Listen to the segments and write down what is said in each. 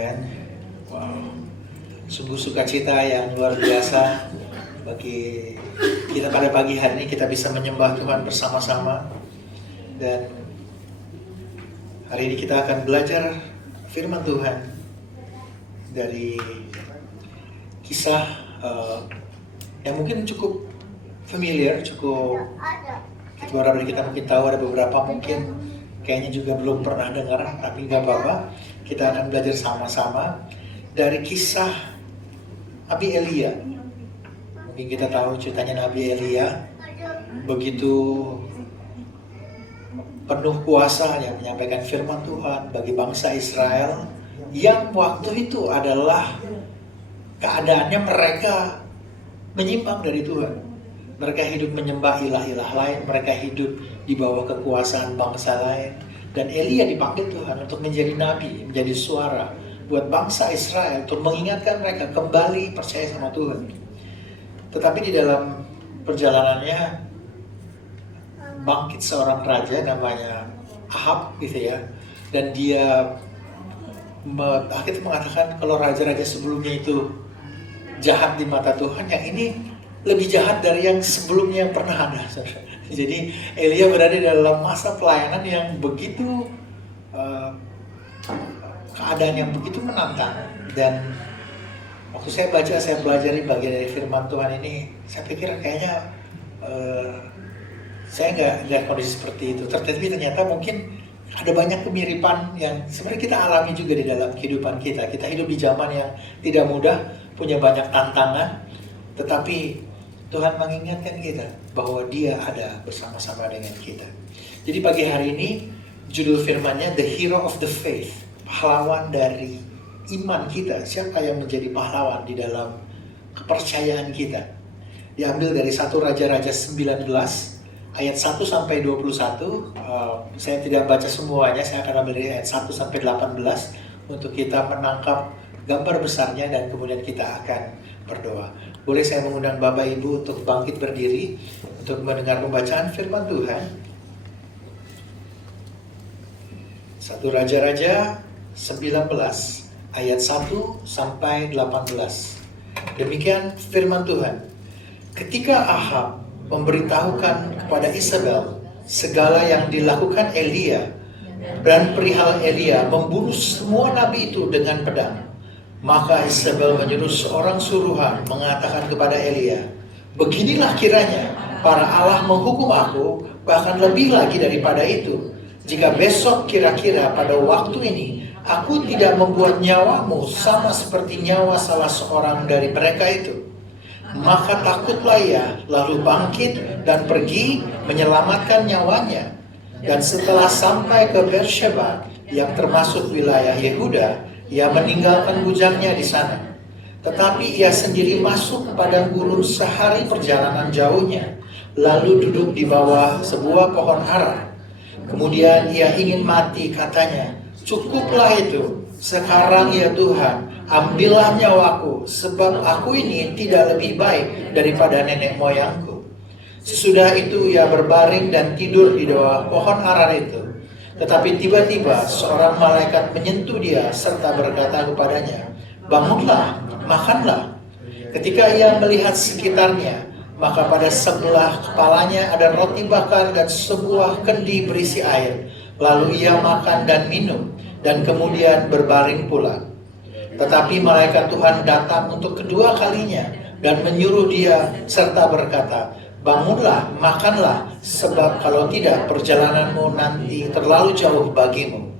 Amen. Wow. Sungguh sukacita yang luar biasa bagi kita pada pagi hari ini, kita bisa menyembah Tuhan bersama-sama. Dan hari ini kita akan belajar firman Tuhan dari kisah yang mungkin cukup familiar, beberapa dari kita mungkin tahu, ada beberapa mungkin kayaknya juga belum pernah dengar, tapi nggak apa-apa. Kita akan belajar sama-sama dari kisah Nabi Elia. Mungkin kita tahu ceritanya Nabi Elia, begitu penuh kuasa yang menyampaikan firman Tuhan bagi bangsa Israel, yang waktu itu adalah keadaannya mereka menyimpang dari Tuhan. Mereka hidup menyembah ilah-ilah lain, mereka hidup di bawah kekuasaan bangsa lain. Dan Elia dipanggil Tuhan untuk menjadi nabi, menjadi suara buat bangsa Israel, untuk mengingatkan mereka kembali percaya sama Tuhan. Tetapi di dalam perjalanannya bangkit seorang raja namanya Ahab gitu ya. Dan dia akhirnya mengatakan kalau raja-raja sebelumnya itu jahat di mata Tuhan, yang ini lebih jahat dari yang sebelumnya yang pernah ada. Jadi Elia berada dalam masa pelayanan yang begitu keadaan yang begitu menantang. Dan waktu saya belajar bagian dari firman Tuhan ini, saya pikir kayaknya saya nggak lihat kondisi seperti itu. Tapi ternyata mungkin ada banyak kemiripan yang sebenarnya kita alami juga di dalam kehidupan kita. Kita hidup di zaman yang tidak mudah, punya banyak tantangan, tetapi Tuhan mengingatkan kita bahwa Dia ada bersama-sama dengan kita. Jadi pagi hari ini judul firmannya The Hero of the Faith, pahlawan dari iman kita. Siapa yang menjadi pahlawan di dalam kepercayaan kita? Diambil dari 1 Raja-Raja 19 ayat 1 sampai 21. Saya tidak baca semuanya, saya akan ambil dari ayat 1 sampai 18 untuk kita menangkap gambar besarnya, dan kemudian kita akan berdoa. Boleh saya mengundang Bapak Ibu untuk bangkit berdiri untuk mendengar pembacaan firman Tuhan. 1 Raja-Raja 19 ayat 1 sampai 18. Demikian firman Tuhan. Ketika Ahab memberitahukan kepada Isabel segala yang dilakukan Elia dan perihal Elia membunuh semua nabi itu dengan pedang, maka Isabel menyuruh seorang suruhan mengatakan kepada Elia, beginilah kiranya para Allah menghukum aku, bahkan lebih lagi daripada itu, jika besok kira-kira pada waktu ini aku tidak membuat nyawamu sama seperti nyawa salah seorang dari mereka itu. Maka takutlah ia, lalu bangkit dan pergi menyelamatkan nyawanya. Dan setelah sampai ke Beersheba yang termasuk wilayah Yehuda, ia meninggalkan bujaknya di sana. Tetapi ia sendiri masuk ke padang gurun sehari perjalanan jauhnya, lalu duduk di bawah sebuah pohon ara. Kemudian ia ingin mati, katanya, cukuplah itu, sekarang ya Tuhan, ambillah nyawaku, sebab aku ini tidak lebih baik daripada nenek moyangku. Sesudah itu ia berbaring dan tidur di bawah pohon ara itu. Tetapi tiba-tiba seorang malaikat menyentuh dia serta berkata kepadanya, bangunlah, makanlah. Ketika ia melihat sekitarnya, maka pada sebelah kepalanya ada roti bakar dan sebuah kendi berisi air. Lalu ia makan dan minum, dan kemudian berbaring pula. Tetapi malaikat Tuhan datang untuk kedua kalinya dan menyuruh dia serta berkata, bangunlah, makanlah, sebab kalau tidak perjalananmu nanti terlalu jauh bagimu.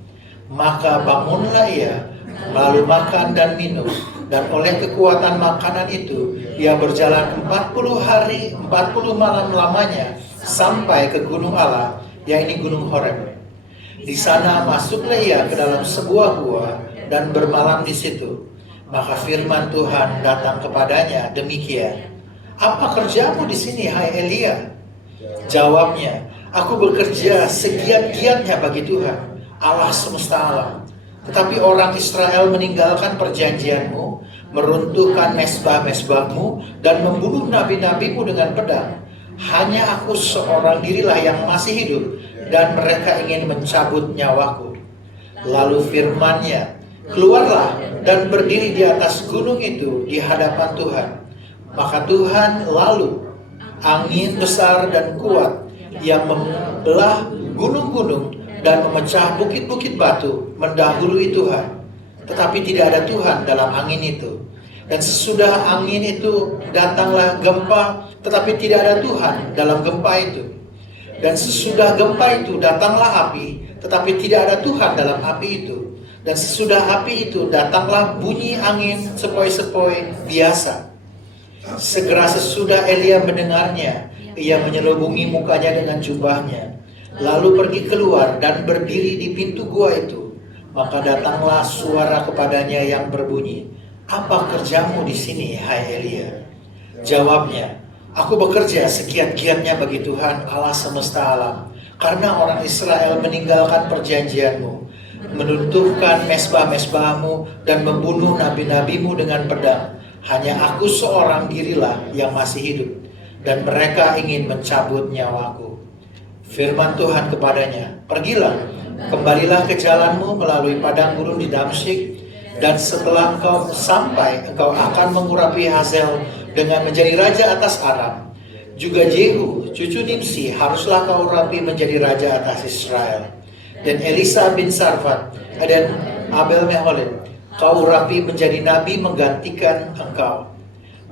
Maka bangunlah ia, lalu makan dan minum, dan oleh kekuatan makanan itu, ia berjalan 40 hari, 40 malam lamanya, sampai ke gunung Allah, yaitu gunung Horeb. Di sana masuklah ia ke dalam sebuah gua, dan bermalam di situ. Maka firman Tuhan datang kepadanya demikian, apa kerjamu di sini, hai Elia? Jawabnya, aku bekerja segiat-giatnya bagi Tuhan, Allah semesta alam. Tetapi orang Israel meninggalkan perjanjianmu, meruntuhkan mesbah-mesbahmu, dan membunuh nabi-nabimu dengan pedang. Hanya aku seorang dirilah yang masih hidup, dan mereka ingin mencabut nyawaku. Lalu firman-Nya, keluarlah dan berdiri di atas gunung itu di hadapan Tuhan. Maka Tuhan lalu angin besar dan kuat yang membelah gunung-gunung dan memecah bukit-bukit batu mendahului Tuhan. Tetapi tidak ada Tuhan dalam angin itu. Dan sesudah angin itu datanglah gempa, tetapi tidak ada Tuhan dalam gempa itu. Dan sesudah gempa itu datanglah api, tetapi tidak ada Tuhan dalam api itu. Dan sesudah api itu datanglah bunyi angin sepoi-sepoi biasa. Segera sesudah Elia mendengarnya, ia menyelubungi mukanya dengan jubahnya, lalu pergi keluar dan berdiri di pintu gua itu. Maka datanglah suara kepadanya yang berbunyi, "Apa kerjamu di sini, hai Elia?" Jawabnya, "Aku bekerja segiat-giatnya bagi Tuhan Allah semesta alam, karena orang Israel meninggalkan perjanjianmu, menunturkan mesbah-mesbahmu, dan membunuh nabi-nabimu dengan pedang. Hanya aku seorang dirilah yang masih hidup, dan mereka ingin mencabut nyawaku." Firman Tuhan kepadanya, "Pergilah, kembalilah ke jalanmu melalui padang gurun di Damsyik, dan setelah engkau sampai, engkau akan mengurapi Hazael dengan menjadi raja atas Aram. Juga Jehu, cucu Nimsi, haruslah kau urapi menjadi raja atas Israel. Dan Elisa bin Sarfat dan Abel Meholim, kau urapi menjadi nabi menggantikan engkau.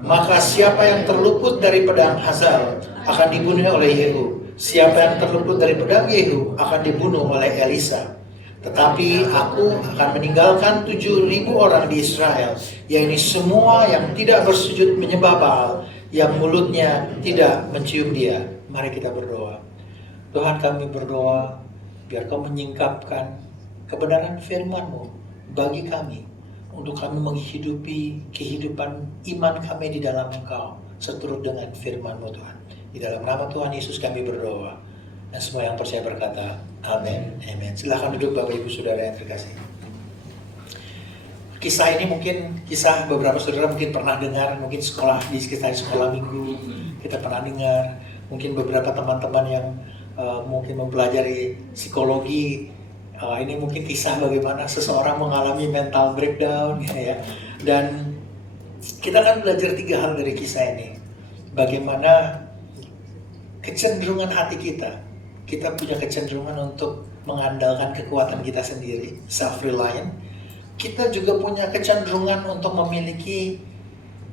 Maka siapa yang terluput dari pedang Hazael akan dibunuh oleh Yehu. Siapa yang terluput dari pedang Yehu akan dibunuh oleh Elisa. Tetapi aku akan meninggalkan 7.000 orang di Israel, yaitu semua yang tidak bersujud menyembah Baal, yang mulutnya tidak mencium dia." Mari kita berdoa. Tuhan, kami berdoa biar kau menyingkapkan kebenaran firman-Mu bagi kami, untuk kami menghidupi kehidupan iman kami di dalam Engkau seturut dengan firman-Mu Tuhan. Di dalam nama Tuhan Yesus kami berdoa. Dan semua yang percaya berkata, amin. Amin. Silahkan duduk Bapak Ibu Saudara yang terkasih. Kisah ini mungkin kisah beberapa saudara mungkin pernah dengar, mungkin sekolah di sekitar sekolah minggu kita pernah dengar, mungkin beberapa teman-teman yang mungkin mempelajari psikologi, ini mungkin kisah bagaimana seseorang mengalami mental breakdown gitu ya. Dan kita akan belajar 3 hal dari kisah ini. Bagaimana kecenderungan hati kita punya kecenderungan untuk mengandalkan kekuatan kita sendiri, self-reliant. Kita juga punya kecenderungan untuk memiliki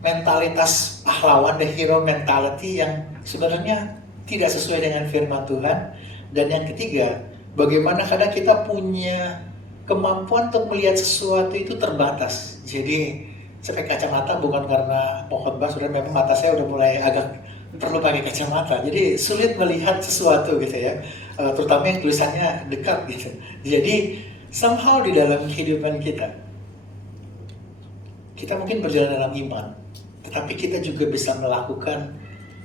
mentalitas pahlawan, the hero mentality, yang sebenarnya tidak sesuai dengan firman Tuhan. Dan yang ketiga, bagaimana kadang kita punya kemampuan untuk melihat sesuatu itu terbatas. Jadi saya pakai kacamata bukan karena mau khotbah, sudah memang mata saya udah mulai agak perlu pakai kacamata. Jadi sulit melihat sesuatu gitu ya, terutama yang tulisannya dekat gitu. Jadi somehow di dalam kehidupan kita mungkin berjalan dalam iman, tetapi kita juga bisa melakukan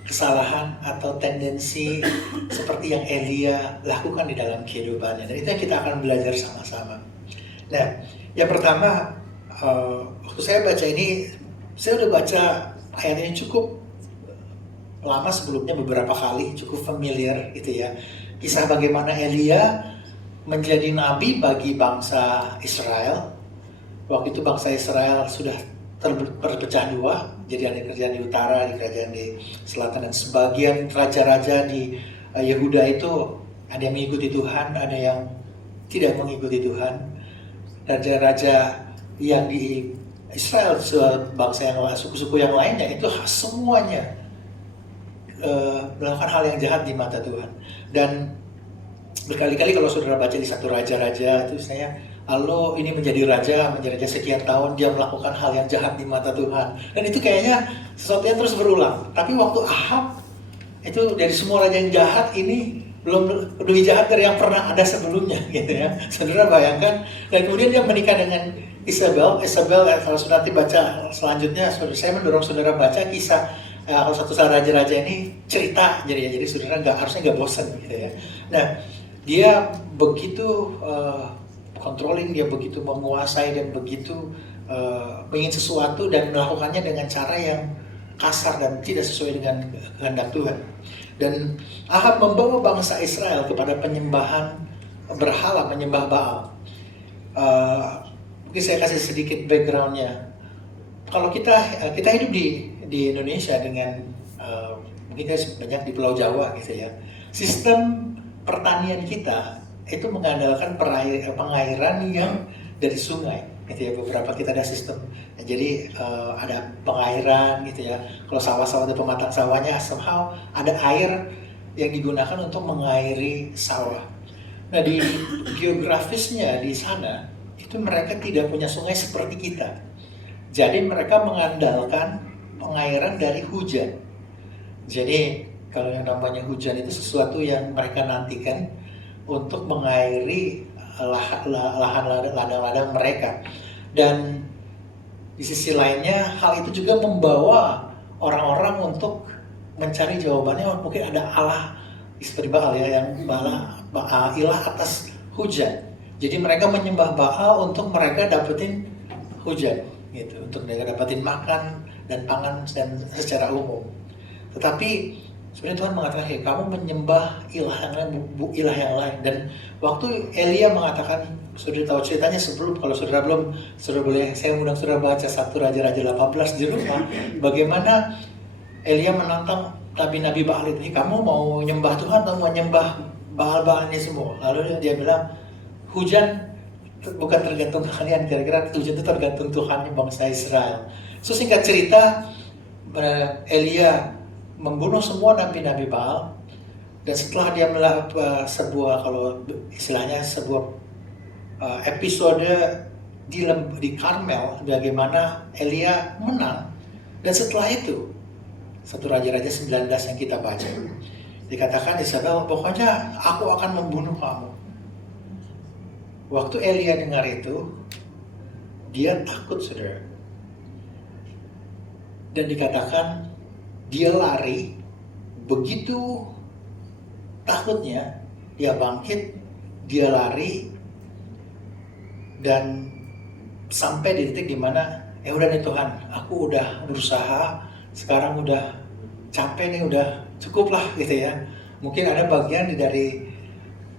kesalahan atau tendensi seperti yang Elia lakukan di dalam kehidupannya. Dan itu yang kita akan belajar sama-sama. Nah, yang pertama, waktu saya baca ini, saya udah baca ayat ini cukup lama sebelumnya, beberapa kali, cukup familiar gitu ya. Kisah bagaimana Elia menjadi nabi bagi bangsa Israel. Waktu itu bangsa Israel sudah terpecah dua, jadi ada kerajaan di utara, ada kerajaan di selatan, dan sebagian raja-raja di Yehuda itu ada yang mengikuti Tuhan, ada yang tidak mengikuti Tuhan. Raja-raja yang di Israel, bangsa yang suku-suku yang lainnya itu semuanya melakukan hal yang jahat di mata Tuhan. Dan berkali-kali kalau saudara baca di 1 Raja-Raja itu saya, lalu ini menjadi raja sekian tahun, dia melakukan hal yang jahat di mata Tuhan. Dan itu kayaknya sesuatu yang terus berulang. Tapi waktu Ahab, itu dari semua raja yang jahat ini belum lebih jahat dari yang pernah ada sebelumnya gitu ya. Saudara bayangkan, dan kemudian dia menikah dengan Isabel, kalau sudah nanti baca selanjutnya, saya mendorong saudara baca kisah kalau 1 Raja-Raja ini cerita, jadi saudara harusnya nggak bosan gitu ya. Nah, dia begitu controlling, dia begitu menguasai dan begitu ingin sesuatu dan melakukannya dengan cara yang kasar dan tidak sesuai dengan kehendak Tuhan. Dan Ahab membawa bangsa Israel kepada penyembahan berhala, menyembah Baal. Mungkin saya kasih sedikit backgroundnya. Kalau kita hidup di Indonesia dengan mungkin kita banyak di Pulau Jawa gitu ya. Sistem pertanian kita itu mengandalkan pengairan yang dari sungai gitu ya. Beberapa kita ada sistem. Jadi ada pengairan gitu ya. Kalau sawah-sawah ada pematang sawahnya, somehow ada air yang digunakan untuk mengairi sawah. Nah, di geografisnya di sana itu mereka tidak punya sungai seperti kita. Jadi mereka mengandalkan pengairan dari hujan. Jadi kalau yang namanya hujan itu sesuatu yang mereka nantikan untuk mengairi lahan ladang-ladang mereka. Dan di sisi lainnya hal itu juga membawa orang-orang untuk mencari jawabannya. Mungkin ada Allah seperti Baal ya, yang ilah atas hujan. Jadi mereka menyembah Baal untuk mereka dapetin hujan gitu, untuk mereka dapetin makan dan pangan dan secara umum. Tetapi sebenarnya Tuhan mengatakan, hey, kamu menyembah ilah yang lain. Dan waktu Elia mengatakan, sudah tahu ceritanya sebelum, kalau saudara belum, saudara boleh, saya undang saudara baca 1 Raja-Raja 18 di rumah, bagaimana Elia menantang nabi-nabi Baal itu, kamu mau nyembah Tuhan atau mau nyembah Baal-Baal ini semua? Lalu dia bilang, hujan bukan tergantung kalian, kira-kira hujan itu tergantung Tuhan bangsa Israel. So singkat cerita, Elia membunuh semua nabi-nabi Baal, dan setelah dia melakukan sebuah, kalau istilahnya sebuah episode di Karmel, bagaimana Elia menang. Dan setelah itu 1 Raja-Raja 19 yang kita baca, dikatakan Isabel, pokoknya aku akan membunuh kamu. Waktu Elia dengar itu, dia takut, saudara. Dan dikatakan dia lari, begitu takutnya dia bangkit, dia lari, dan sampai di titik dimana udah nih Tuhan, aku udah berusaha, sekarang udah capek nih, udah cukup lah gitu ya. Mungkin ada bagian dari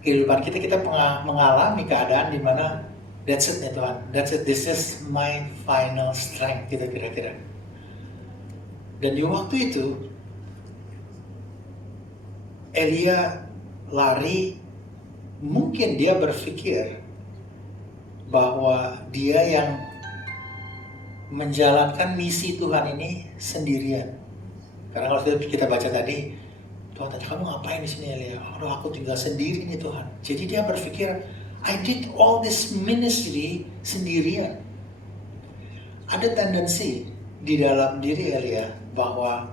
kehidupan kita mengalami keadaan dimana that's it nih Tuhan, that's it, this is my final strength gitu kira-kira. Dan di waktu itu Elia lari, mungkin dia berpikir bahwa dia yang menjalankan misi Tuhan ini sendirian. Karena kalau kita baca tadi, Tuhan tanya, kamu ngapain di sini Elia? Aku tinggal sendiri nih Tuhan. Jadi dia berpikir, I did all this ministry sendirian. Ada tendensi di dalam diri Elia bahwa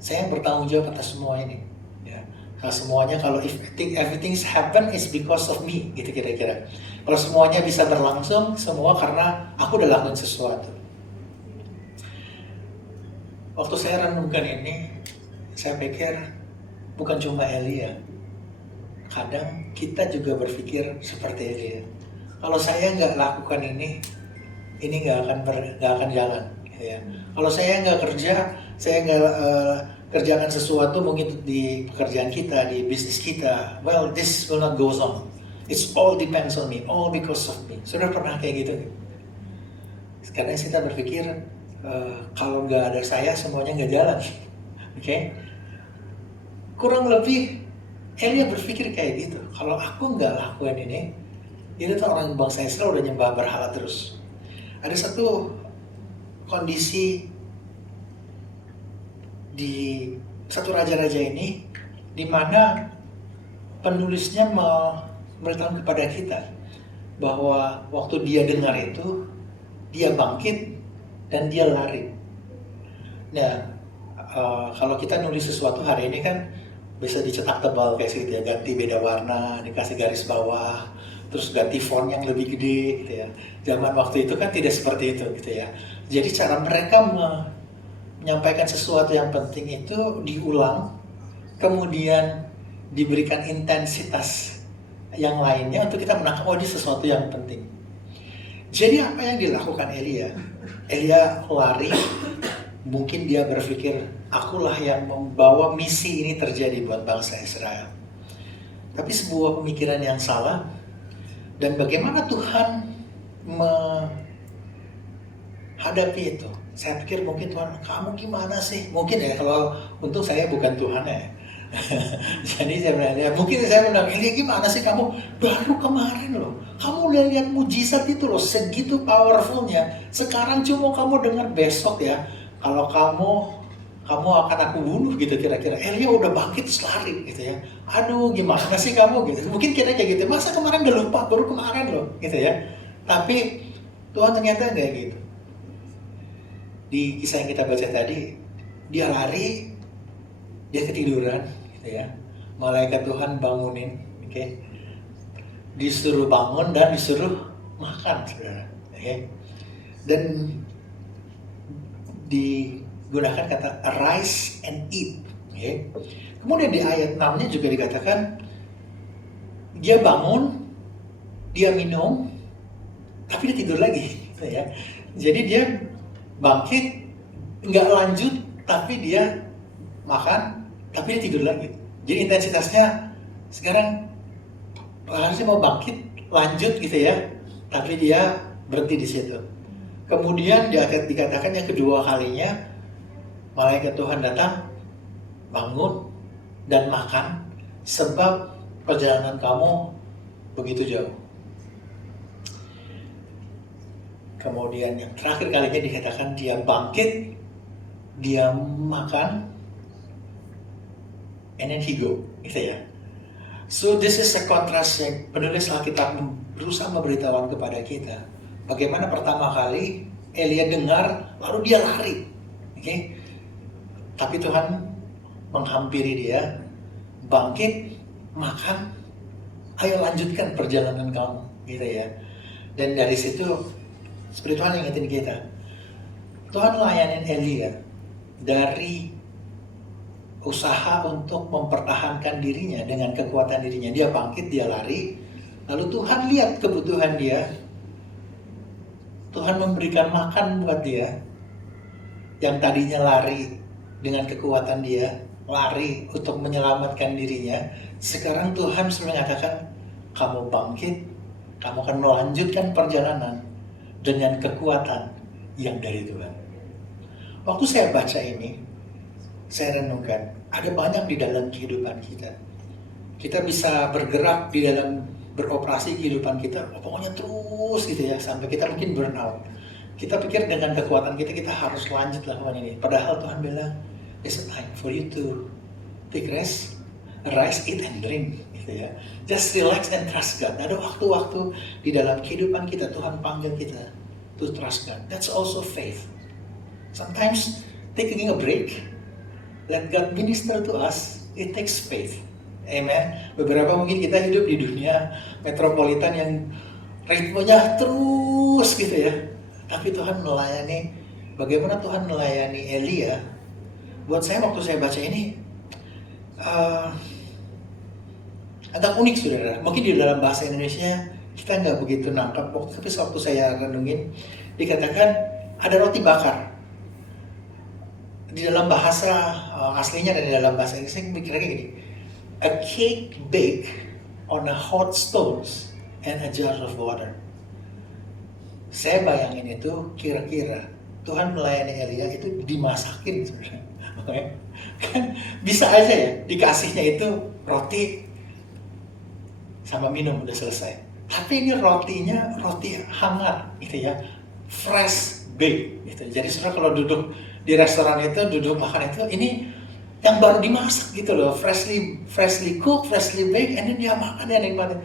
saya yang bertanggung jawab atas semua ini. Ya. Kalau semuanya, kalau everything's happen is because of me, gitu kira-kira. Kalau semuanya bisa berlangsung, semua karena aku udah lakukan sesuatu. Waktu saya renungkan ini, saya pikir bukan cuma Elia. Kadang kita juga berpikir seperti Elia. Kalau saya nggak lakukan ini nggak akan jalan. Ya. Kalau saya nggak kerja, saya nggak kerjakan sesuatu mungkin di pekerjaan kita, di bisnis kita, well, this will not go on. It's all depends on me, all because of me. Sudah pernah kayak gitu? Karena kita berpikir kalau nggak ada saya, semuanya nggak jalan. Oke? Kurang lebih Elia berpikir kayak gitu. Kalau aku nggak lakukan ini tuh orang bangsa Israel udah nyembah berhala terus. Ada satu kondisi di 1 Raja-Raja ini, di mana penulisnya memberitahu kepada kita bahwa waktu dia dengar itu, dia bangkit dan dia lari. Nah, kalau kita nulis sesuatu hari ini kan bisa dicetak tebal kayak gitu ya, ganti beda warna, dikasih garis bawah, terus ganti font yang lebih gede gitu ya. Zaman waktu itu kan tidak seperti itu gitu ya. Jadi cara mereka menyampaikan sesuatu yang penting itu diulang, kemudian diberikan intensitas yang lainnya untuk kita menangkap, ini sesuatu yang penting. Jadi apa yang dilakukan Elia? Elia lari, mungkin dia berpikir, akulah yang membawa misi ini terjadi buat bangsa Israel. Tapi sebuah pemikiran yang salah. Dan bagaimana Tuhan menghadapi itu, saya pikir mungkin Tuhan, kamu gimana sih? Mungkin ya, kalau untung saya bukan Tuhan ya. Jadi saya bilang, ya, mungkin saya bilang, Elia gimana sih kamu? Baru kemarin loh, kamu udah lihat mujizat itu loh, segitu powerfulnya. Sekarang cuma kamu dengar besok ya, kalau kamu akan aku bunuh gitu kira-kira. Elia udah bangkit terus lari gitu ya. Aduh gimana sih kamu gitu. Mungkin kira kayak gitu. Masa kemarin udah lupa, baru kemarin loh gitu ya. Tapi Tuhan ternyata enggak gitu. Di kisah yang kita baca tadi, dia lari, dia ketiduran gitu ya. Malaikat Tuhan bangunin, oke. Disuruh bangun dan disuruh makan, saudara. Okay. Dan digunakan kata arise and eat. Okay. Kemudian di ayat 6-nya juga dikatakan dia bangun, dia minum, tapi dia tidur lagi. Gitu ya. Jadi dia bangkit, nggak lanjut, tapi dia makan, tapi dia tidur lagi. Jadi intensitasnya sekarang harusnya mau bangkit, lanjut gitu ya, tapi dia berhenti di situ. Kemudian dikatakan yang kedua kalinya, malaikat Tuhan datang, bangun dan makan, sebab perjalanan kamu begitu jauh. Kemudian yang terakhir kalinya dikatakan dia bangkit, dia makan, and then he go, gitu ya. So this is a contrast yang penulis Alkitab berusaha memberitahukan kepada kita. Bagaimana pertama kali Elia dengar, lalu dia lari, okay? Tapi Tuhan menghampiri dia, bangkit, makan, ayo lanjutkan perjalanan kamu, gitu ya. Dan dari situ seperti Tuhan ingetin kita, Tuhan layanin Elia dari usaha untuk mempertahankan dirinya dengan kekuatan dirinya. Dia bangkit, dia lari, lalu Tuhan lihat kebutuhan dia, Tuhan memberikan makan buat dia. Yang tadinya lari dengan kekuatan dia, lari untuk menyelamatkan dirinya, sekarang Tuhan sudah mengatakan, kamu bangkit, kamu akan melanjutkan perjalanan dengan kekuatan yang dari Tuhan. Waktu saya baca ini, saya renungkan, ada banyak di dalam kehidupan kita. Kita bisa bergerak di dalam beroperasi kehidupan kita, pokoknya terus gitu ya, sampai kita mungkin burn out. Kita pikir dengan kekuatan kita, kita harus lanjut lakukan ini. Padahal Tuhan bilang, it's a time for you to take rest, rise, eat, and drink. Gitu ya. Just relax and trust God. Ada waktu-waktu di dalam kehidupan kita, Tuhan panggil kita to trust God. That's also faith. Sometimes taking a break, let God minister to us, it takes faith. Amen. Beberapa mungkin kita hidup di dunia metropolitan yang ritmenya terus gitu ya. Tapi Tuhan melayani, bagaimana Tuhan melayani Elia? Buat saya waktu saya baca ini, agak unik saudara. Mungkin di dalam bahasa Indonesia kita nggak begitu nangkap. Tapi waktu saya renungin, dikatakan ada roti bakar. Di dalam bahasa aslinya dan di dalam bahasa Inggris, saya mikirnya gini, a cake baked on a hot stones and a jar of water. Saya bayangin itu kira-kira Tuhan melayani Elia itu dimasakin sebenarnya. Kan bisa aja ya dikasihnya itu roti sama minum udah selesai. Tapi ini rotinya roti hangat gitu ya, fresh baked gitu. Jadi saudara kalau duduk di restoran itu, duduk makan itu, ini yang baru dimasak gitu loh, freshly cooked, freshly baked, and then dia makan, dia nikmatin.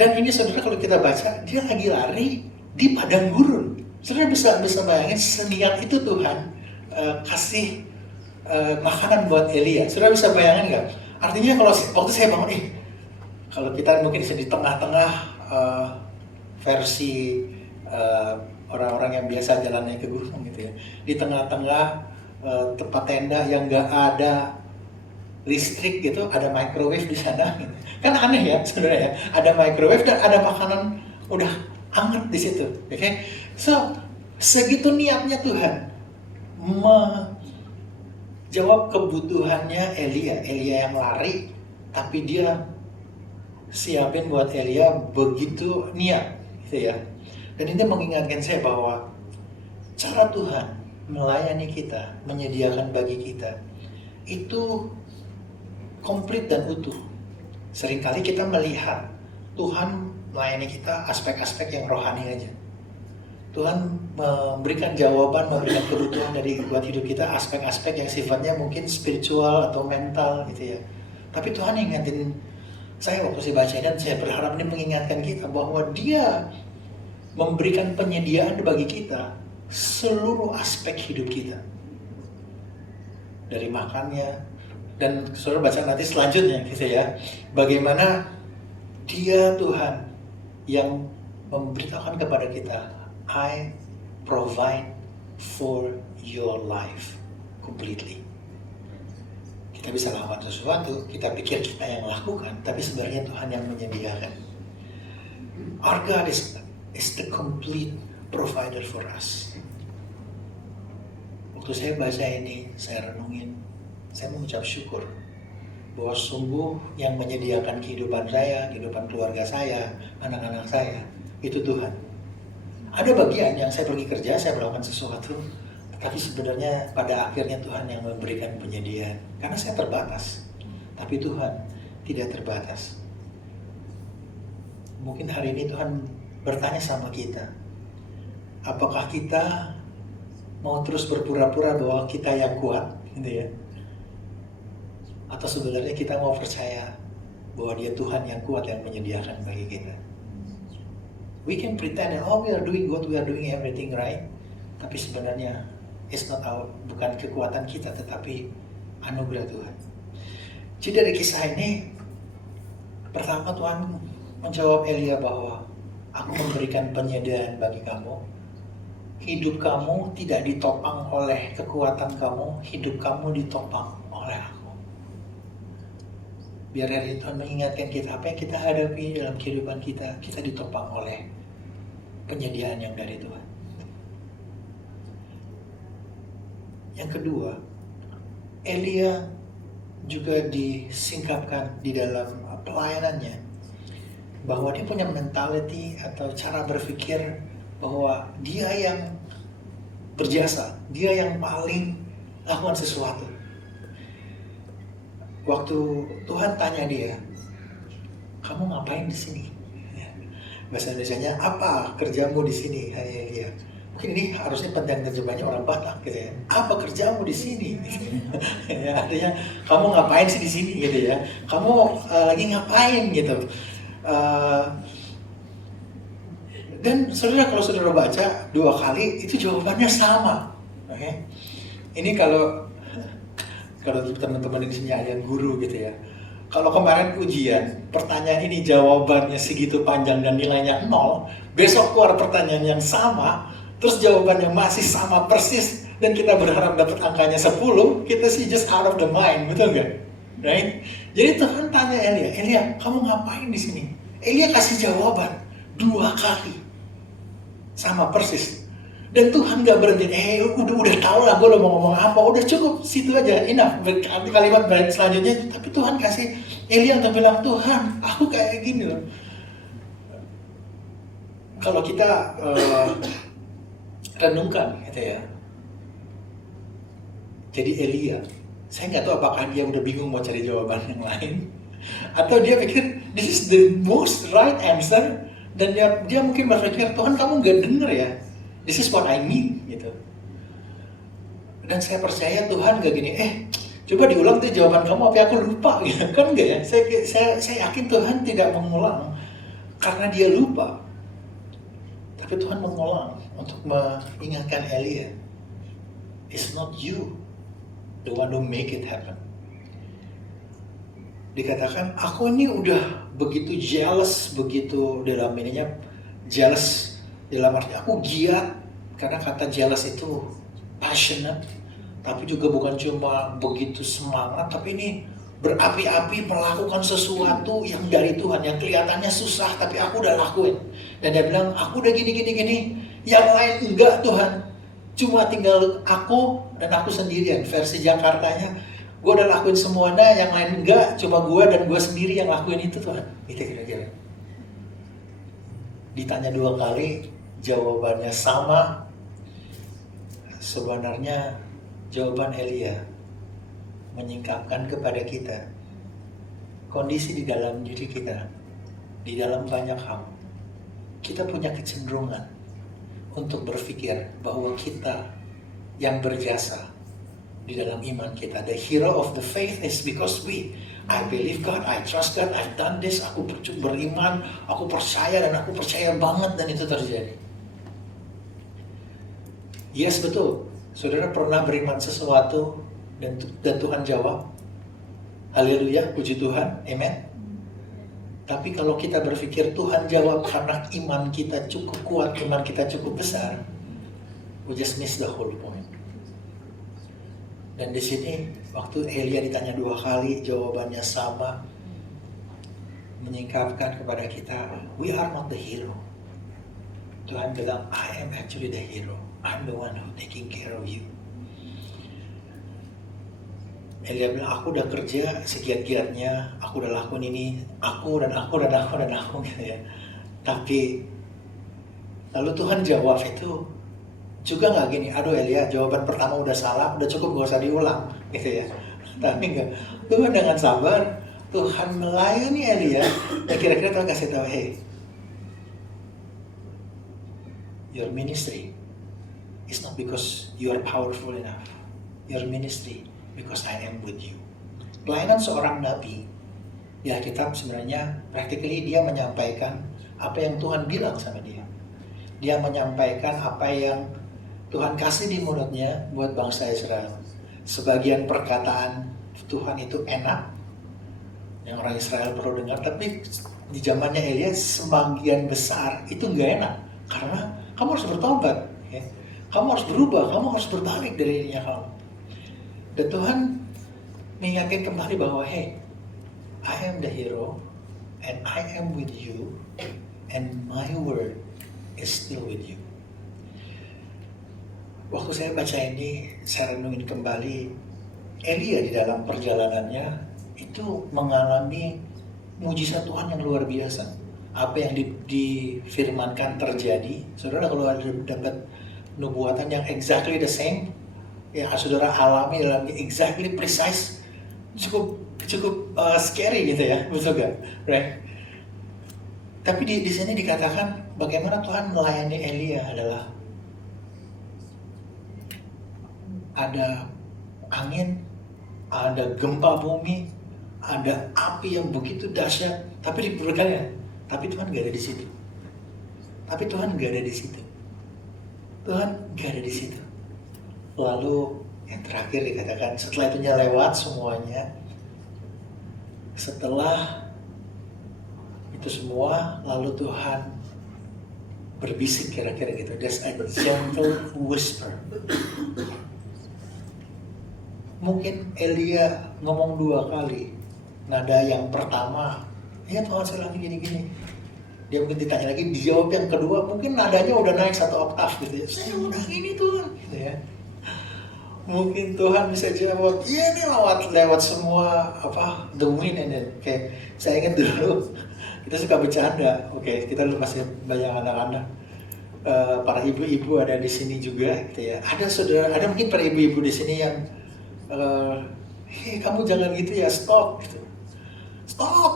Dan ini saudara kalau kita baca, dia lagi lari di padang gurun. Saudara bisa bayangin seniat itu Tuhan kasih makanan buat Elia. Saudara bisa bayangin nggak? Artinya kalau waktu saya bangun, kalau kita mungkin di tengah-tengah versi orang-orang yang biasa jalannya ke gunung gitu ya, di tengah-tengah tempat tenda yang nggak ada listrik gitu, ada microwave di sana gitu. Kan aneh ya saudara ya, ada microwave dan ada makanan udah hangat di situ, oke? Okay? So segitu niatnya Tuhan menjawab kebutuhannya Elia yang lari, tapi dia siapin buat Elia begitu niat gitu ya. Dan ini mengingatkan saya bahwa cara Tuhan melayani kita, menyediakan bagi kita, itu komplit dan utuh. Seringkali kita melihat Tuhan melayani kita aspek-aspek yang rohani aja. Tuhan memberikan jawaban, memberikan kebutuhan buat hidup kita, aspek-aspek yang sifatnya mungkin spiritual atau mental gitu ya. Tapi Tuhan ingatin saya waktu saya baca, dan saya berharap ini mengingatkan kita bahwa Dia memberikan penyediaan bagi kita seluruh aspek hidup kita. Dari makannya, dan saudara baca nanti selanjutnya gitu ya. Bagaimana Dia Tuhan yang memberitakan kepada kita, I provide for your life completely. Kita bisa lakukan sesuatu, kita pikir kita yang lakukan, tapi sebenarnya Tuhan yang menyediakan. Our God is the complete provider for us. Waktu saya baca ini, saya renungin, saya mengucap syukur bahwa sungguh yang menyediakan kehidupan saya, kehidupan keluarga saya, anak-anak saya, itu Tuhan. Ada bagian yang saya pergi kerja, saya melakukan sesuatu, tapi sebenarnya pada akhirnya Tuhan yang memberikan penyediaan. Karena saya terbatas, tapi Tuhan tidak terbatas. Mungkin hari ini Tuhan bertanya sama kita, apakah kita mau terus berpura-pura bahwa kita yang kuat, gitu ya? Atau sebenarnya kita mau percaya bahwa Dia Tuhan yang kuat yang menyediakan bagi kita? We can pretend that we are doing good, we are doing everything right, tapi sebenarnya it's not bukan kekuatan kita, tetapi anugerah Tuhan. Jadi dari kisah ini, pertama Tuhan menjawab Elia bahwa aku memberikan penyediaan bagi kamu. Hidup kamu tidak ditopang oleh kekuatan kamu, hidup kamu ditopang oleh aku. Biar hari ini Tuhan mengingatkan kita, apa yang kita hadapi dalam kehidupan kita, kita ditopang oleh penyediaan yang dari Tuhan. Yang kedua, Elia juga disingkapkan di dalam pelayanannya, bahwa dia punya mentality atau cara berpikir bahwa dia yang berjasa, dia yang paling lakukan sesuatu. Waktu Tuhan tanya dia, kamu ngapain di sini? Bahasa Indonesianya, apa kerjamu di sini, hai Elia? Mungkin ini harusnya penting terjemahnya orang Batak gitu ya. Apa kerjamu di sini? Ya, artinya kamu ngapain sih di sini gitu ya? Kamu lagi ngapain gitu? Dan saudara, kalau saudara baca 2 kali itu jawabannya sama. Okay? Ini kalau teman-teman di sini ada yang guru gitu ya. Kalau kemarin ujian, pertanyaan ini jawabannya segitu panjang dan nilainya 0, besok keluar pertanyaan yang sama, terus jawabannya masih sama persis, dan kita berharap dapat angkanya 10, kita sih just out of the mind, betul nggak? Right? Jadi Tuhan tanya Elia, kamu ngapain di sini? Elia kasih jawaban 2 kali, sama persis. Dan Tuhan gak berhenti, udah tahu lah gue mau ngomong apa, udah cukup, situ aja, enough. Kalimat selanjutnya, tapi Tuhan kasih Elia untuk bilang, Tuhan, aku kayak gini loh. Kalau kita renungkan gitu ya, jadi Elia, saya nggak tahu apakah dia udah bingung mau cari jawaban yang lain, atau dia pikir this is the most right answer, dan dia mungkin berpikir, Tuhan kamu nggak denger ya, this is what I mean gitu. Dan saya percaya Tuhan gak gini, coba diulang tuh jawaban kamu, apa aku lupa gitu. Kan enggak ya, saya yakin Tuhan tidak mengulang karena dia lupa, tapi Tuhan mengulang untuk mengingatkan Elia, it's not you the one who make it happen. Dikatakan, aku ini udah begitu jealous, begitu dalam ininya jealous, dalam arti aku giat, karena kata jealous itu passionate, tapi juga bukan cuma begitu semangat, tapi ini berapi-api melakukan sesuatu yang dari Tuhan, yang kelihatannya susah, tapi aku udah lakuin. Dan dia bilang, aku udah gini, yang lain enggak Tuhan, cuma tinggal aku dan aku sendirian. Versi Jakartanya, gue udah lakuin semuanya, yang lain enggak, cuma gue dan gue sendiri yang lakuin itu Tuhan. Itu kira-kira. Ditanya 2 kali, jawabannya sama, sebenarnya jawaban Elia menyingkapkan kepada kita kondisi di dalam diri kita, di dalam banyak hal. Kita punya kecenderungan untuk berpikir bahwa kita yang berjasa di dalam iman kita. The hero of the faith is because I believe God, I trust God, I've done this, aku beriman, aku percaya dan aku percaya banget dan itu terjadi. Yes, betul. Saudara pernah beriman sesuatu dan Tuhan jawab. Haleluya, puji Tuhan, amen. Tapi kalau kita berpikir Tuhan jawab karena iman kita cukup kuat, iman kita cukup besar, we just miss the whole point. Dan di sini waktu Elia ditanya 2 kali, jawabannya sama, menyingkapkan kepada kita, we are not the hero. Tuhan bilang, I am actually the hero. I'm the one who taking care of you. Elia bilang, aku udah kerja segiat-giatnya, aku udah lakukan ini, aku gitu ya. Tapi lalu Tuhan jawab itu juga nggak gini, aduh Elia jawaban pertama udah salah, udah cukup gak usah diulang gitu ya. Tapi enggak, Tuhan dengan sabar, Tuhan melayani Elia, dan kira-kira Tuhan kasih tahu, hey, your ministry is not because you are powerful enough. Your ministry because I am with you. Pelayanan seorang nabi di Alkitab sebenarnya practically dia menyampaikan apa yang Tuhan bilang sama dia. Dia menyampaikan apa yang Tuhan kasih di mulutnya buat bangsa Israel. Sebagian perkataan Tuhan itu enak, yang orang Israel perlu dengar, tapi di zamannya Elia sebagian besar itu nggak enak, karena kamu harus bertobat, ya. Kamu harus berubah, kamu harus berbalik dari dirinya kamu. Dan Tuhan mengingatkan kembali bahwa, hey, I am the hero, and I am with you, and my word is still with you. Waktu saya baca ini, saya renungin kembali, Elia di dalam perjalanannya itu mengalami mujizat Tuhan yang luar biasa. Apa yang difirmankan terjadi. Saudara kalau ada dapat nubuatan yang exactly the same, yang saudara alami dalam exactly precise, cukup scary gitu ya, betul gak? Right? Tapi di sini dikatakan bagaimana Tuhan melayani Elia adalah ada angin, ada gempa bumi, ada api yang begitu dahsyat, tapi diberkati. Tapi Tuhan gak ada di situ. Tuhan gak ada di situ. Lalu yang terakhir dikatakan setelah itu lewat semuanya, setelah itu semua, lalu Tuhan berbisik kira-kira gitu. There's a gentle whisper. Mungkin Elia ngomong 2 kali. Nada yang pertama, ya Tuhan saya lagi gini-gini. Dia mungkin ditanya lagi, dijawab yang kedua, mungkin nadanya udah naik 1 oktav gitu ya. Saya udah gini Tuhan, gitu ya. Mungkin Tuhan bisa jawab, iya nih lewat semua the wind and then. Kayak saya ingat dulu, kita suka bercanda. Oke, kita dulu masih banyak anak-anak. Para ibu-ibu ada di sini juga, gitu ya. Ada mungkin para ibu-ibu di sini yang hei kamu jangan gitu ya, stop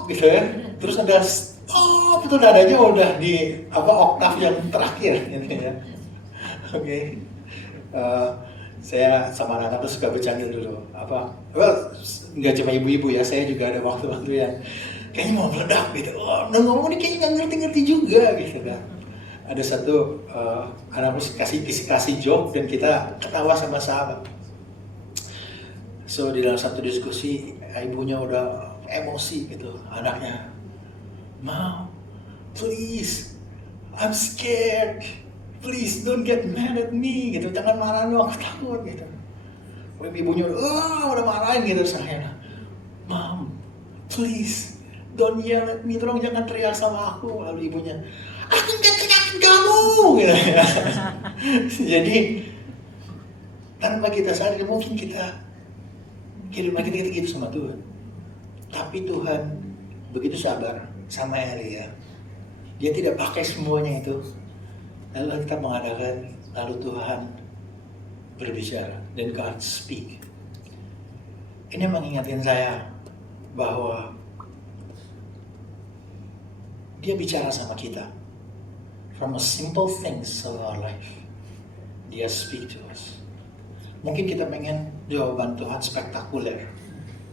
gitu ya. Terus ada stop, itu nadanya udah di oktav yang terakhir gitu ya. Oke. Saya sama anak-anak tuh suka bercanda dulu nggak cuma ibu-ibu ya, saya juga ada waktu-waktu yang kayaknya mau meledak gitu. Ngomong ini kayaknya nggak ngerti-ngerti juga gitu kan. Ada satu anak kasih joke dan kita ketawa sama-sama. So di dalam satu diskusi, ibunya udah emosi gitu, anaknya, Mom, please, I'm scared, please don't get mad at me, gitu, jangan marah lu, aku takut, gitu. Ibunya udah marahin gitu, saya, Mom, please, don't yell at me, tolong jangan teriak sama aku. Lalu ibunya, aku nggak teriakin kamu, gitu. Jadi tanpa kita sadar mungkin kehidupan kita gitu sama Tuhan. Tapi Tuhan begitu sabar sama Elia. Dia tidak pakai semuanya itu. Lalu kita mengadakan, lalu Tuhan berbicara, dan God speak. Ini mengingatkan saya bahwa Dia bicara sama kita. From a simple things of our life, Dia speak to us. Mungkin kita pengen jawaban Tuhan spektakuler.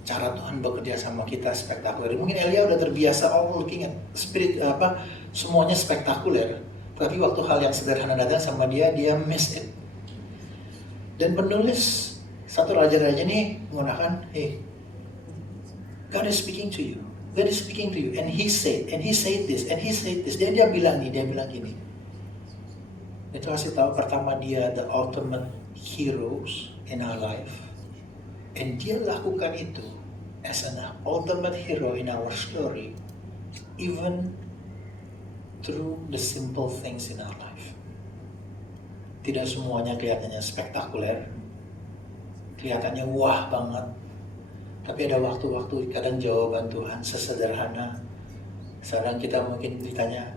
Cara Tuhan bekerja sama kita spektakuler. Mungkin Elia udah terbiasa looking at spirit semuanya spektakuler. Tapi waktu hal yang sederhana datang sama dia miss it. Dan penulis satu raja-raja ini menggunakan, hey, God is speaking to you. God is speaking to you. And he said this, and he said this. Dia bilang gini. Itu kasih tahu pertama dia the ultimate heroes in our life. And dia lakukan itu as an ultimate hero in our story, even through the simple things in our life. Tidak semuanya kelihatannya spektakuler, kelihatannya wah banget. Tapi ada waktu-waktu kadang jawaban Tuhan sesederhana. Sekarang kita mungkin ditanya,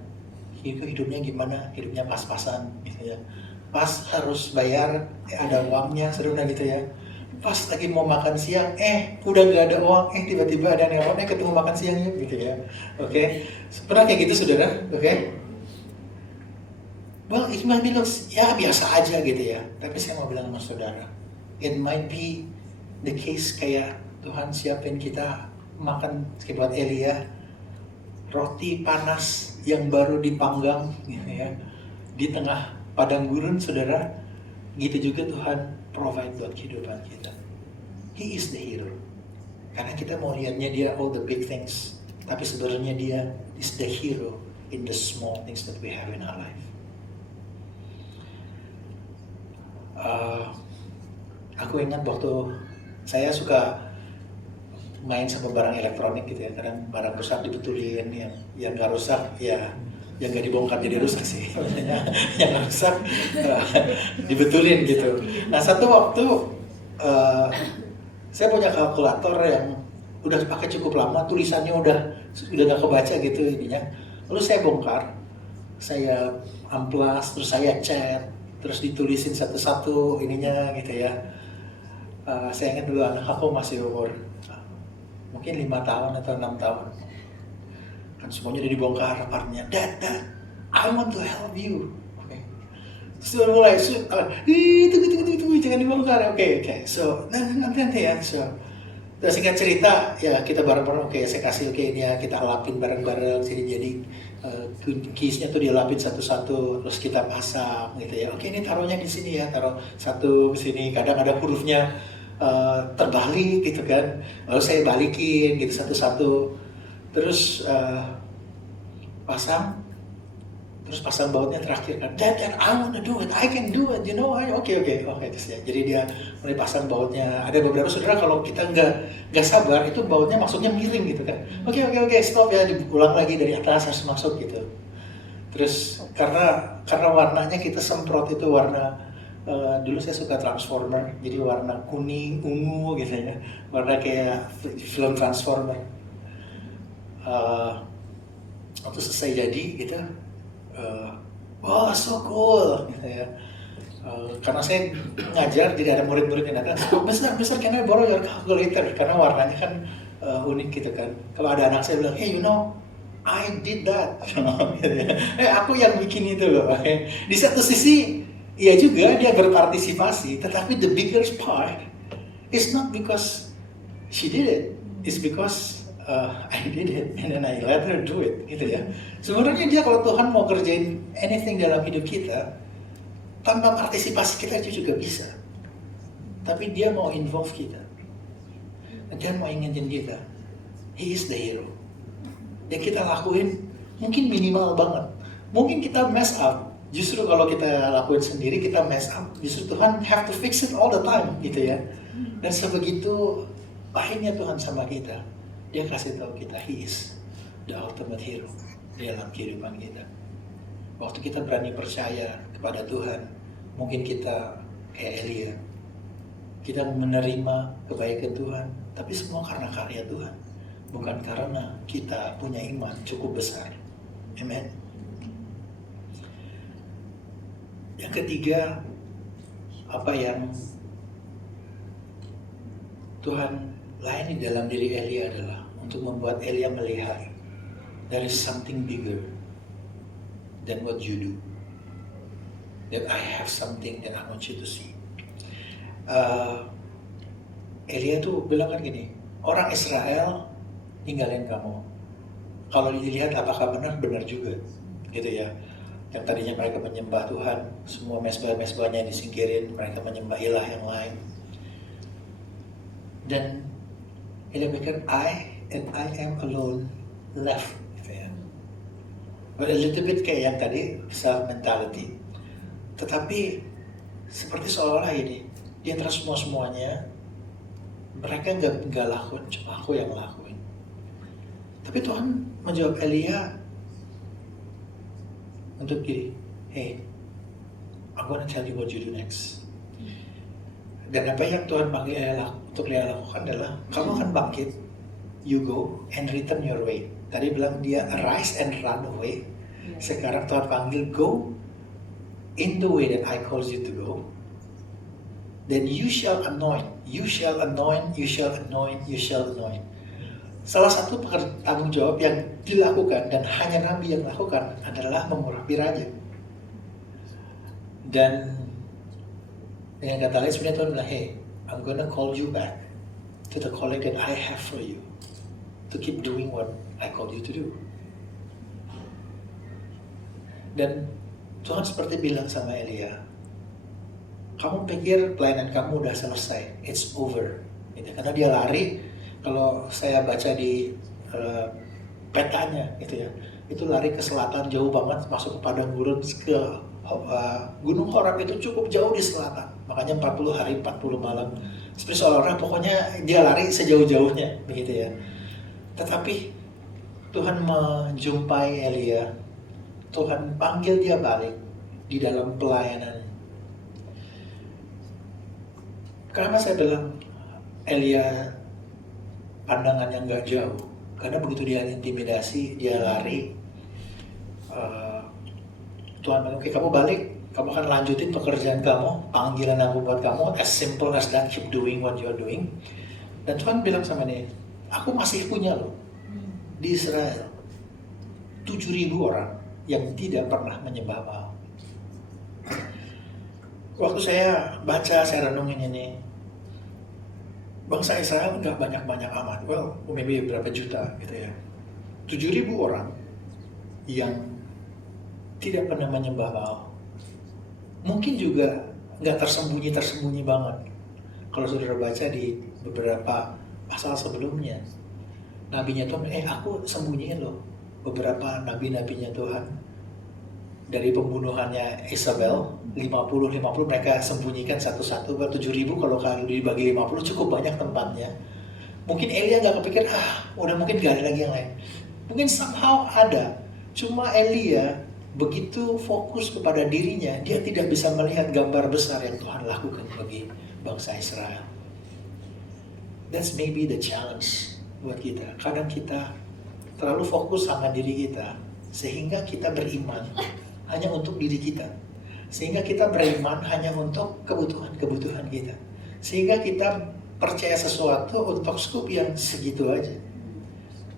hidupnya gimana? Hidupnya pas-pasan gitu ya. Pas harus bayar, ada uangnya, sederhana gitu ya. Pas lagi mau makan siang, udah gak ada uang, tiba-tiba ada yang ketemu makan siangnya gitu ya. Oke. Pernah kayak gitu saudara? Oke. Well, it might be looks, ya biasa aja gitu ya. Tapi saya mau bilang sama saudara, it might be the case kayak Tuhan siapin kita makan kayak buat Elia, roti panas yang baru dipanggang gitu ya, di tengah padang gurun saudara. Gitu juga Tuhan provide buat kehidupan kita. He is the hero. Karena kita mau lihatnya dia all the big things, tapi sebenarnya dia is the hero in the small things that we have in our life. Aku ingat waktu saya suka main sama barang elektronik gitu ya, kadang barang rusak dibetulin, yang nggak rusak ya yang nggak dibongkar jadi rusak sih, yang nggak rusak dibetulin gitu. Nah satu waktu saya punya kalkulator yang udah pakai cukup lama, tulisannya udah nggak kebaca gitu ininya. Lalu saya bongkar, saya amplas, terus saya cat, terus ditulisin satu-satu ininya gitu ya. Saya ingat dulu anak aku masih umur mungkin 5 tahun atau 6 tahun. Kan semuanya udah dibongkar partnya. Dad, I want to help you. Oke. Terus mulai, tunggu, jangan dibongkar. Oke. So, nanti ya. So, terus singkat cerita, ya kita bareng-bareng. Oke, saya kasih ini ya, kita lapin bareng-bareng. Jadi keysnya tuh dilapin satu-satu, terus kita pasang gitu ya. Oke, ini taruhnya di sini ya, taruh satu di sini. Kadang ada hurufnya terbalik gitu kan, lalu saya balikin gitu satu-satu, terus pasang bautnya terakhir kan. Dad, I want to do it, I can do it, you know. Oke, terus ya. Jadi dia mulai pasang bautnya. Ada beberapa saudara kalau kita nggak sabar itu bautnya masuknya miring gitu kan. Oke, stop ya, diulang lagi dari atas harus masuk gitu. Terus karena warnanya kita semprot itu warna. Dulu saya suka Transformer, jadi warna kuning, ungu gitu ya, warna kayak film Transformer. Waktu selesai jadi gitu, so cool gitu ya. Karena saya ngajar, jadi ada murid-murid yang datang, besar, can I borrow your calculator? Karena warnanya kan unik gitu kan. Kalau ada anak saya bilang, hey you know, I did that. Aku yang bikin itu loh. Di satu sisi iya juga dia berpartisipasi, tetapi the biggest part is not because she did it, it's because I did it and then I let her do it, gitu ya. Sebenarnya dia kalau Tuhan mau kerjain anything dalam hidup kita, tanpa partisipasi kita itu juga bisa. Tapi dia mau involve kita, dia mau ingetin kita, he is the hero. Yang kita lakuin mungkin minimal banget, mungkin kita mess up. Justru kalau kita lakuin sendiri, kita mess up. Justru Tuhan have to fix it all the time, gitu ya. Dan sebegitu baiknya Tuhan sama kita, dia kasih tahu kita, he is the ultimate hero dalam kehidupan kita. Waktu kita berani percaya kepada Tuhan, mungkin kita kayak Elia, kita menerima kebaikan Tuhan, tapi semua karena karya Tuhan, bukan karena kita punya iman cukup besar. Amen. Yang ketiga, apa yang Tuhan layani dalam diri Elia adalah untuk membuat Elia melihat there is something bigger than what you do. That I have something that I want you to see. Elia tuh bilang kan gini, orang Israel tinggalin kamu. Kalau dilihat apakah benar? Benar juga, gitu ya. Yang tadinya mereka menyembah Tuhan, semua mesbah-mesbahnya disingkirin, mereka menyembah ilah yang lain. Dan Elia pikir, I am alone left, gitu ya. But a little bit kayak yang tadi, self mentality. Tetapi seperti seolah-olah ini, di antara semuanya, mereka nggak lakuin, cuma aku yang lakuin. Tapi Tuhan menjawab Elia untuk gini, hey, I'm gonna tell you what you do next. Dan apa yang Tuhan panggil Elia untuk Elia lakukan adalah, kamu akan bangkit, you go and return your way. Tadi bilang dia arise and run away. Sekarang Tuhan panggil, go in the way that I called you to go. Then you shall anoint, you shall anoint, you shall anoint, you shall anoint. Salah satu tanggung jawab yang dilakukan dan hanya Nabi yang lakukan adalah mengurapi raja. Dan dengan kata lain sebenarnya Tuhan bilang, hey, I'm gonna call you back to the calling that I have for you, to keep doing what I called you to do. Dan Tuhan seperti bilang sama Elia, kamu pikir pelayanan kamu udah selesai, it's over. Gitu. Karena dia lari, kalau saya baca di petanya, gitu ya, itu lari ke selatan jauh banget, masuk ke padang gurun, ke Gunung Horeb itu cukup jauh di selatan. Makanya 40 hari 40 malam. Seperti seolah-olah pokoknya dia lari sejauh-jauhnya, begitu ya. Tetapi Tuhan menjumpai Elia, Tuhan panggil dia balik di dalam pelayanan. Kenapa saya bilang Elia pandangannya nggak jauh? Karena begitu dia intimidasi, dia lari. Tuhan bilang, oke, kamu balik, kamu akan lanjutin pekerjaan kamu, panggilan aku buat kamu, as simple as that, keep doing what you're doing. Dan Tuhan bilang sama dia, aku masih punya loh di Israel 7.000 orang yang tidak pernah menyembah Baal. Waktu saya baca, saya renungin ini, bangsa Israel nggak banyak-banyak amat, well, maybe berapa juta gitu ya. 7.000 orang yang tidak pernah menyembah Baal. Mungkin juga nggak tersembunyi banget. Kalau saudara baca di beberapa pasal sebelumnya, nabinya Tuhan, aku sembunyiin loh beberapa nabi-nabinya Tuhan dari pembunuhannya Isabel, 50 mereka sembunyikan satu-satu. 7.000 kalau dibagi 50 cukup banyak tempatnya. Mungkin Elia nggak kepikir, udah mungkin gak ada lagi yang lain. Mungkin somehow ada, cuma Elia begitu fokus kepada dirinya, dia tidak bisa melihat gambar besar yang Tuhan lakukan bagi bangsa Israel. That's maybe the challenge buat kita. Kadang kita terlalu fokus sama diri kita, sehingga kita beriman hanya untuk diri kita. Sehingga kita beriman hanya untuk kebutuhan kita. Sehingga kita percaya sesuatu untuk skup yang segitu aja.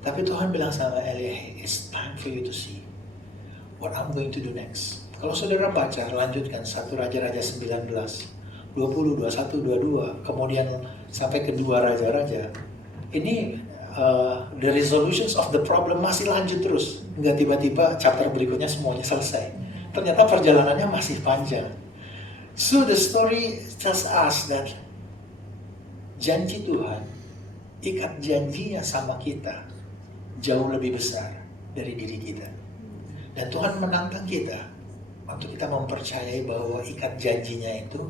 Tapi Tuhan bilang sama Elia, hey, it's time for you to see what I'm going to do next. Kalau saudara baca, lanjutkan 1 Raja-Raja 19, 20, 21, 22, kemudian sampai ke 2 Raja-Raja. Ini the resolutions of the problem masih lanjut terus. Nggak tiba-tiba chapter berikutnya semuanya selesai. Ternyata perjalanannya masih panjang. So the story tells us that janji Tuhan, ikat janjinya sama kita jauh lebih besar dari diri kita. Dan Tuhan menantang kita untuk kita mempercayai bahwa ikat janjinya itu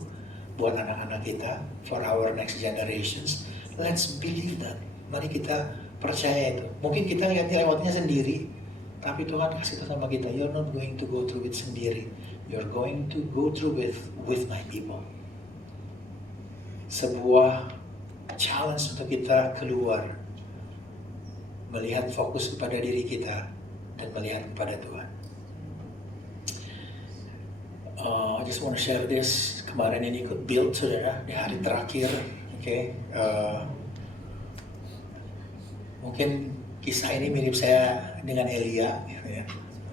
buat anak-anak kita, for our next generations. Let's believe that. Mari kita percaya itu. Mungkin kita lewatnya sendiri, tapi Tuhan kasih tahu sama kita, you're not going to go through it sendiri. You're going to go through it with my people. Sebuah challenge untuk kita keluar, melihat fokus kepada diri kita dan melihat kepada Tuhan. I just want to share this. kemarin ini ikut build saudara di hari terakhir. Oke, mungkin kisah ini mirip saya dengan Elia gitu ya.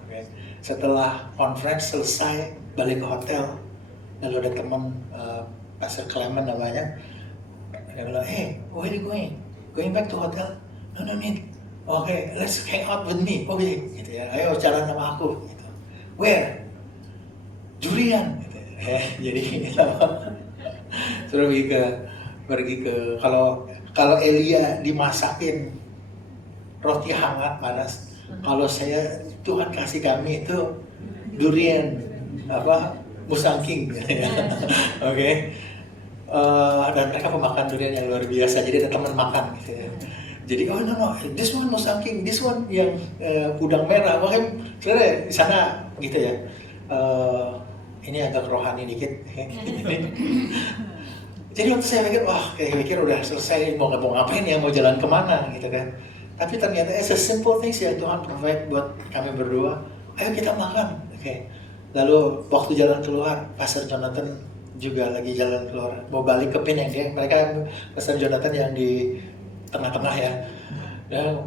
Oke. Setelah conference selesai, balik ke hotel, lalu ada teman Pastor Clement namanya, dia bilang, "Hey, where are you going? Going back to hotel? No, no need. Okay, let's hang out with me." Oh iya, gitu ya. Ayo jalan sama aku. Gitu. Where? Durian. Gitu ya. Jadi suruh pergi ke kalau Elia dimasakin roti hangat panas. Kalau saya Tuhan kasih kami itu durian musangking. Oke. Dan mereka pemakan durian yang luar biasa, jadi ada teman makan gitu ya. Jadi no, this one musangking, this one yang udang merah, makanya sebenarnya di sana gitu ya. Ini agak rohani dikit. Jadi waktu saya pikir udah selesai, mau ngapain ya, mau jalan kemana gitu kan. Tapi ternyata it's a simple things ya Tuhan provide buat kami berdua. Ayo kita makan. Oke. Lalu waktu jalan keluar, Pastor Jonathan juga lagi jalan keluar, mau balik ke Penang ya. Mereka Pastor Jonathan yang di tengah-tengah ya. Dan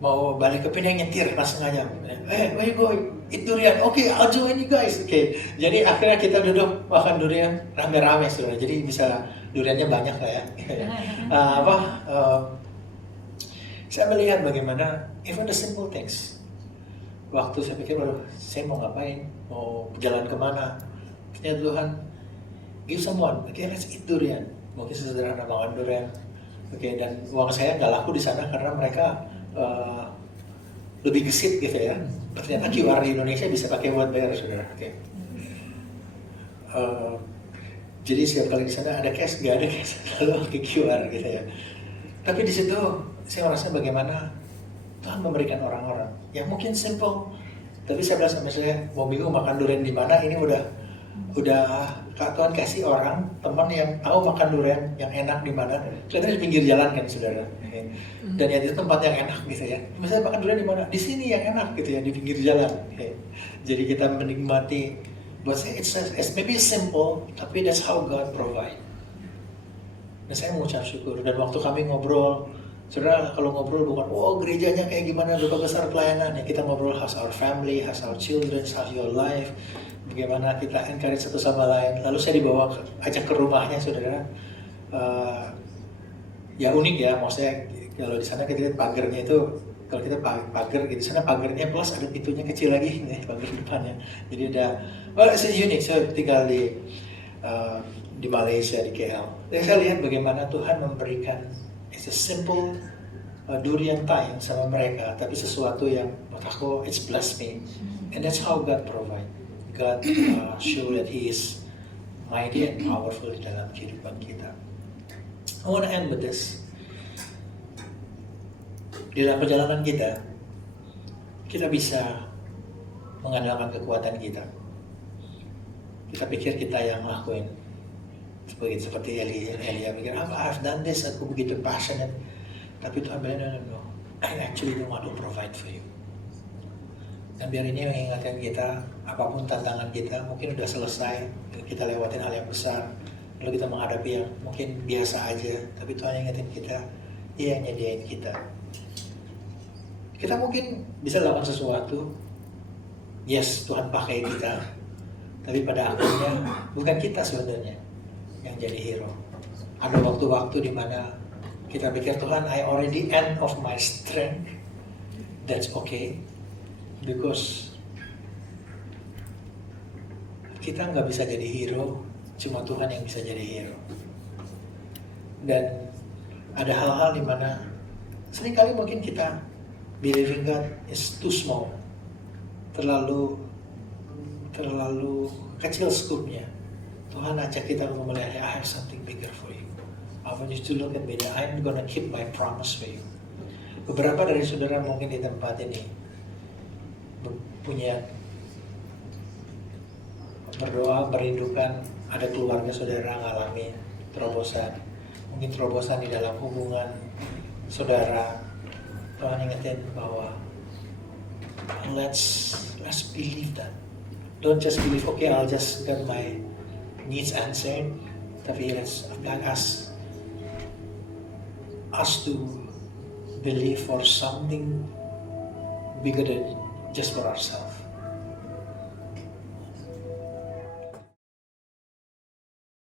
mau balik ke Penang nyetir pas sengaja. Where you going? Eat durian. Oke, I'll join you guys. Oke. Jadi akhirnya kita duduk makan durian rame-rame saudara. Jadi bisa duriannya banyak lah ya. Saya melihat bagaimana even the simple things. Waktu saya pikir, saya mau ngapain? Mau jalan kemana? Ternyata Tuhan give someone, let's eat durian. Mungkin sesederhana makan durian. Dan uang saya nggak laku di sana karena mereka lebih gesit gitu ya. Ternyata QR di Indonesia bisa pakai buat bayar saudara. Jadi setiap kali di sana ada cash, nggak ada cash, lalu pakai QR gitu ya. Tapi di situ saya merasa bagaimana Tuhan memberikan orang-orang yang mungkin simple, tapi saya bilang sama saya, mau bingung makan durian di mana, ini udah Kak Tuhan kasih orang teman yang tahu makan durian yang enak di mana. Kelihatan di pinggir jalan kan saudara. Dan ya itu tempat yang enak gitu ya. Misalnya makan durian di mana? Di sini yang enak gitu ya, di pinggir jalan. Jadi kita menikmati. Buat saya it's maybe simple, tapi that's how God provide. Dan saya mengucap syukur. Dan waktu kami ngobrol, saudara kalau ngobrol bukan, gerejanya kayak gimana, berapa besar pelayanan ya. Kita ngobrol how's our family, how's our children, how's your life. Bagaimana kita encourage satu sama lain. Lalu saya dibawa ajak ke rumahnya saudara. Ya unik ya, maksudnya kalau di sana kita lihat pagarnya itu, kalau kita pagar di sana pagarnya plus ada pintunya kecil lagi nih, pagar depannya. Jadi ada, it's unik. Saya tinggal di Malaysia, di KL. Dan saya lihat bagaimana Tuhan memberikan it's a simple durian time sama mereka, tapi sesuatu yang menurut aku it's blessed me. And that's how God provide. God show that He is mighty and powerful di dalam kehidupan kita. I want to end with this. Di dalam perjalanan kita bisa mengandalkan kekuatan kita. Kita pikir kita yang ngelakuin. Seperti Elia pikir, I've done this, aku begitu passionate. Tapi Tuhan bilang, no, I actually don't want to provide for you. Dan biar ini mengingatkan kita, apapun tantangan kita, mungkin udah selesai, kita lewatin hal yang besar, lalu kita menghadapi yang mungkin biasa aja, tapi Tuhan ingatin kita, Dia yang nyediain kita. Kita mungkin bisa lakukan sesuatu, yes, Tuhan pakai kita, tapi pada akhirnya bukan kita sebenarnya yang jadi hero. Ada waktu-waktu di mana kita pikir, Tuhan, I already end of my strength. That's okay, because kita nggak bisa jadi hero, cuma Tuhan yang bisa jadi hero. Dan ada hal-hal di mana seringkali mungkin kita believing God is too small, terlalu kecil scope-nya. Tuhan ajak kita untuk melihat, I have something bigger for you. I want you to look at me, that I'm gonna keep my promise for you. Beberapa dari saudara mungkin di tempat ini punya berdoa, merindukan ada keluarga saudara ngalami terobosan. Mungkin terobosan di dalam hubungan saudara. Tuhan ingetin bahwa let's believe that. Don't just believe, okay, I'll just get my needs answered, tapi God asks us to believe for something bigger than just for ourselves.